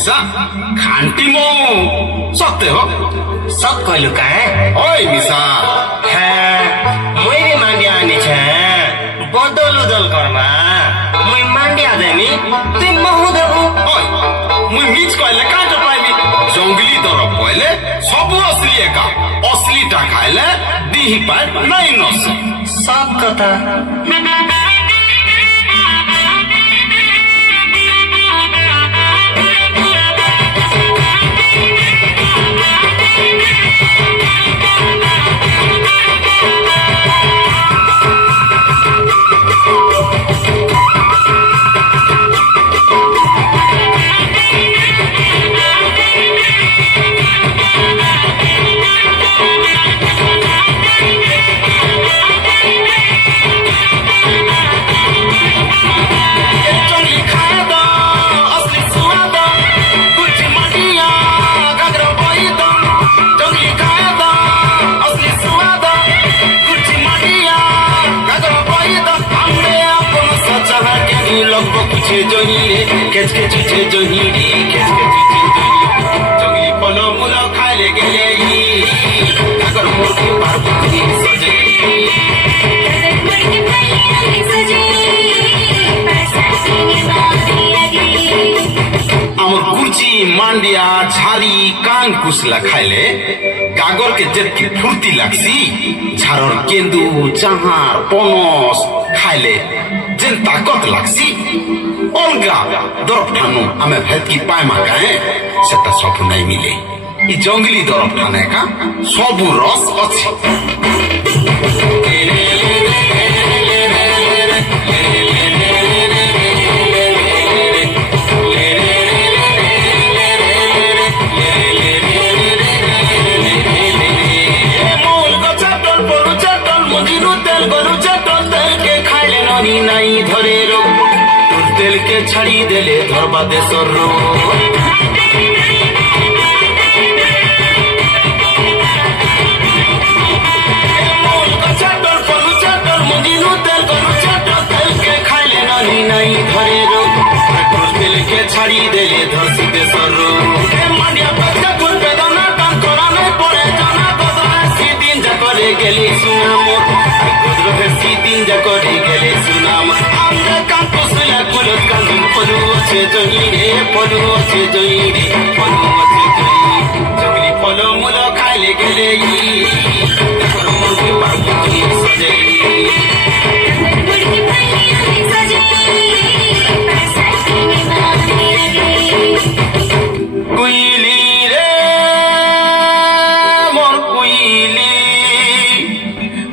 मिसा खांटी मो सकते हो सब कहलु का ओए मिसा मैले मान्डिया आने छ बदल उदल करमा मैं मान्डिया देमी तुम महुदबु ओए मुई मिच कहले काट पाइबी जंगली दरब कहले सब असली एका असली टा खाइले दिही पाइ नै नस सब कथा केच केच छे जोहिरी केच केच छे जोगी फलो मुलो खाले गेले अगर मुर्गी पार्वती सजे आमर कुर्ची मांडिया झारी कान कुसला खाइले गागर के जेतकी फुर्ती लागसी झारर केंदू चाहार पनस खाइले जेन ताकत लागसी अलगा दरब ठानु आमे भेटकी पाइमा गाए सेटा सबु नै मिले ई जंगली दरब ठाने का सबु रस अछि मूल गछा टल परु चटल मुजिरु तेल गरु चटल तेल के खाइले ननी नाई धरे रो तेल के छड़ी देले धरबा देशर रो मूल गछा टल परु चटल मुजिरु तेल गरु चटल तेल के खाइले ननी नाई धरे रो तेल के छड़ी देले धरसी देशर रो मांडिया बच्चा कुल बेदना कान करा नहीं पड़े जाना बदला सी दिन जकरे गेली सुनाम गुजरो सी दिन जकरे गेली सुनाम हमरे कान कुसला कुलत कांदुन पलु अच्छे जोहिरे पलु अच्छे जोहिरे पलु अच्छे जोहिरे जंगली पलो मुलो खाइले गेले मुर्गी पार्वती सजे कुइली रे मोर कुइली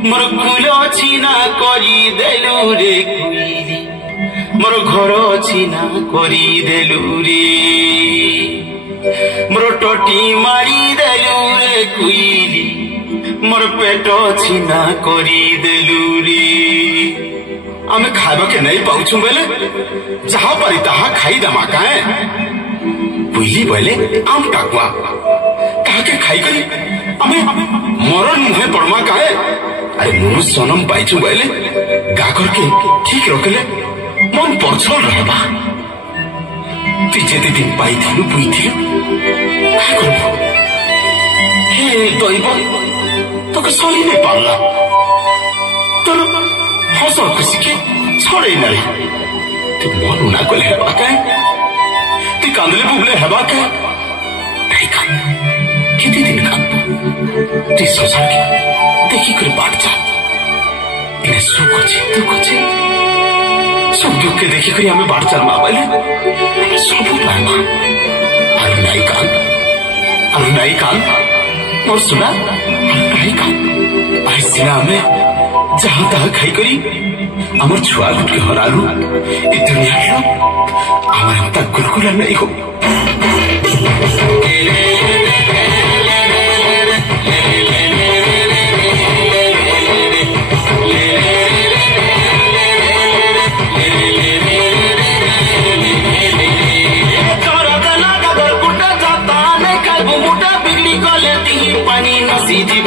मोर कुलो छिना करी देलु रे कुइली मोर घर छिना करी देलु रे मोर टोटी मारी देलु रे कुइली मोर पेट छिना करी देलु रे आमे खाइबा के नहीं पाउछु बेले जहाँ पारी तहाँ खाई दमा काए बुझली बोले आम टाकुआ ताके खाई करी आमे मरण मुहे पड़मा काए अरे मुनु सनम पाइछु बोले गाकर के ठीक रखले मन परछल रहबा ती जेते दिन पाई थालु पुई थियो का करबो हे दैव तोके सही नहीं पारला तोर हस खुशी के छड़े नहीं तू मन उना को हेबा काए ती कांदले बुबले हेबा के नहीं का किती दिन का ती सोचा के देखी कर बाट जा इने सुख अछि दुख अछि सब दुख के देखी कर हमें बाट चल माबले सब पामा अरु नाई कान और सुना नाई कान आइसिना में जहाँ तहाँ खाई करी आमर छुआ गुट के हरालू इ दुनिया के आमर तक गुलगुला नहीं हो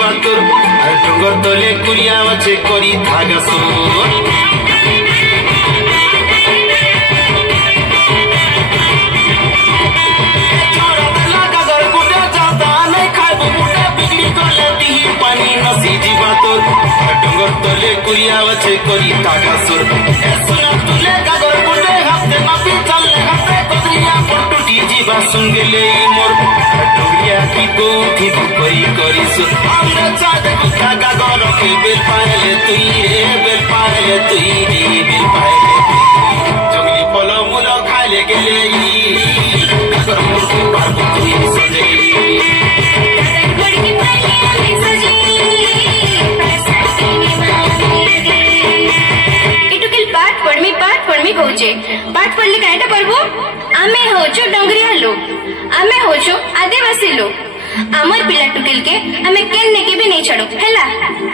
डोंगर तले कुरिया बचे करी धागा सो छे करी तागा सुर सुना तुले गागर पुटे हाथे मापी चलले हाथे कदरिया पटुटी जीवा सुंगले मोर डोरिया की गोठी भुकई करी सुर हमने चाँद गुथा गागर के बेल पाएले तुई रे बेल पाएले तुई रे बेल पाएले जंगली फल मूल खाइले गेले गागर मूर्ति पार तुई सजे पाठ पढ़ले काईटा पढ़बो आमे होचो डोंगरिया लोग आमे होचो आदिवासी लोग आमर पिला टुकेल के आमे केन्ने के भी नहीं छड़ो हैला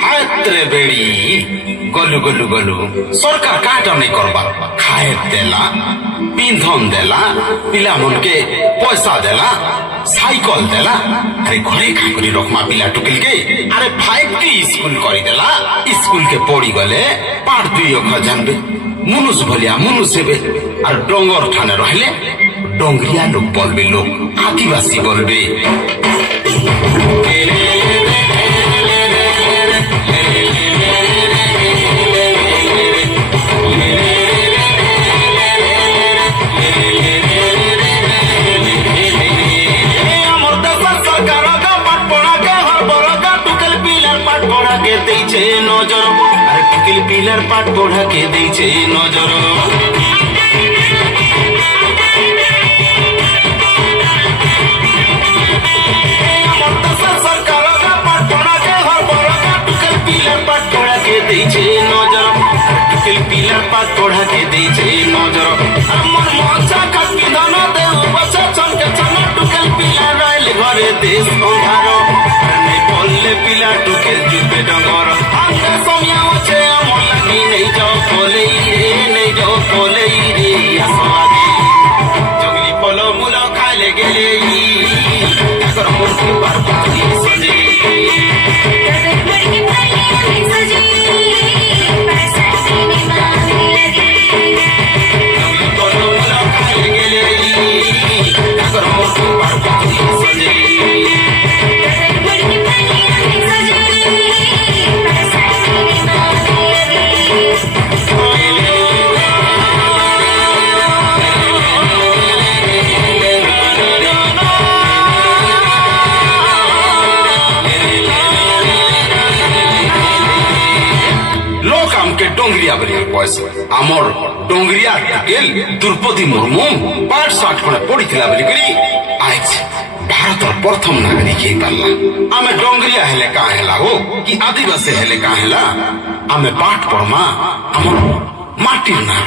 हात्रे बेड़ी गलु गलु गलु सरकार काटा नहीं करबा खाए देला पिंधन देला पिला मन के पैसा देला साइकिल देला अरे घरे खा करी रखमा पिला टुकेल के अरे 5टी स्कूल करी देला स्कूल के पड़ी गले पाठ दुई अखर जानबे मुनुष भलिया मुनुष हेबे और डोंगर ठाने रहले डोंगरिया लोग बोलबे लोग आदिवासी बोलबे नजर আর টিকিল পিলার পাট পড়াকে দিয়েছে নজর সরকার পাট পড়াকে হর বড় টিকিল পিলার পাট পড়াকে দিয়েছে নজর টিকিল পিলার পাট পড়াকে দিয়েছে নজর আমার মচা খাকি ধন দেউ বছা চমকে চমক টিকিল পিলার রাইল ঘরে দেশ ওভার নেই বললে পিলা টিকিল জুবে ডঙ্গর जंगली फल मूल खाइले गेले मूर्ति पार्वती सजे जंगली फल मूल खाइले गेले मूर्ति पार्वती सजे डोंगरिया बरिया बयस आमर डोंगरिया टुकेल द्रौपदी मुर्मू पाठ साठ खड़े पड़ी बोली करी आज भारत प्रथम नागरिक ही पारला आमे डोंगरिया हेले का हेला हो कि आदिवासी हेले का हेला आमे पाठ पढ़मा आमर माटी ना